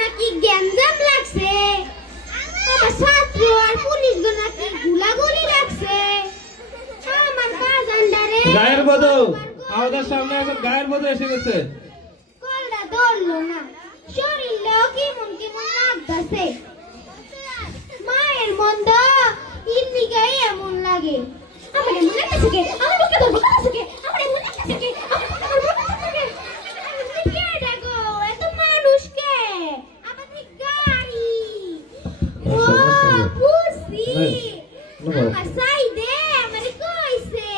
নাকি গ্যাঞ্জাম লাগছে, আমার ছাত্র আর পুলিশ গো নাকি গুলাগুলি লাগছে। আমার বাজানডারে গায়ের বধূ আমাদের সামনে এখন গায়ের বধূ এসে গেছে। কলটা ধরলো না, শরীরটাও কেমন কেমন লাগতাছে। মায়ের মন্দ ইন্নি গায়ে এমন লাগে। আমার এমন লাগতাছে কে? আমার বুকে ধরবো লাগতাছে কে? আমার এমন লাগতাছে কে? আমার বুকে ধরবো লাগতাছে কে? কে ডাকো? এত মানুষ কে? আমাদের গাড়ি। ও বুঝছি। আমার সাইডে আমারে কইছে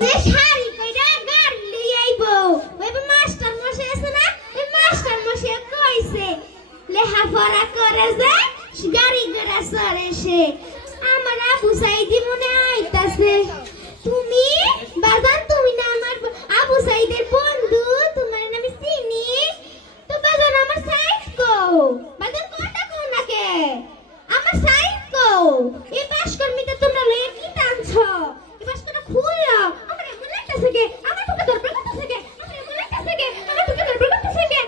যে শাড়ি কইরা গাড়ি লই আইবো। ওই মাস্টার মশাই আছে না, ওই মাস্টার মশাই কইছে লেখাপড়া করে যায় গাড়ি ঘোড়া চড়ে সে। আমার আবু সাইদি মনে আইতাছে। তুমি বাজান, তুমি না আমার আবু সাইদের বন্ধু, তোমার নাম চিনি তো। বাজান আমার সাইড কো, বাজান কোনটা কোন নাকে আমার সাইড কো। এই বাসকর্মীতে তোমরা লয়ে কি টানছো? এই বাসকটা খুললো। আমার এমন লাগতাছে কে? আমার বুকে ধরবে লাগতাছে কে? আমার এমন লাগতাছে কে? আমার বুকে ধরবে লাগতাছে কে?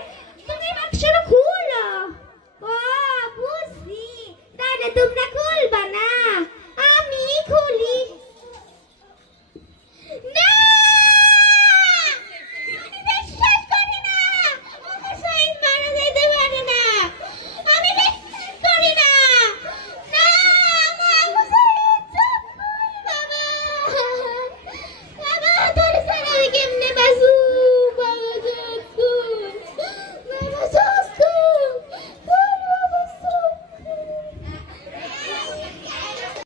তুমি বাক্সটা খুললো। ও বুঝছি, তাইলে তোমরা খুলবা না, আমি খুলি। না, আমি বিশ্বাস করি না। আমার সাইজ মারা যাইতে পারে না। আমি বিশ্বাস করি না। না, আমার সাইজ বাবা।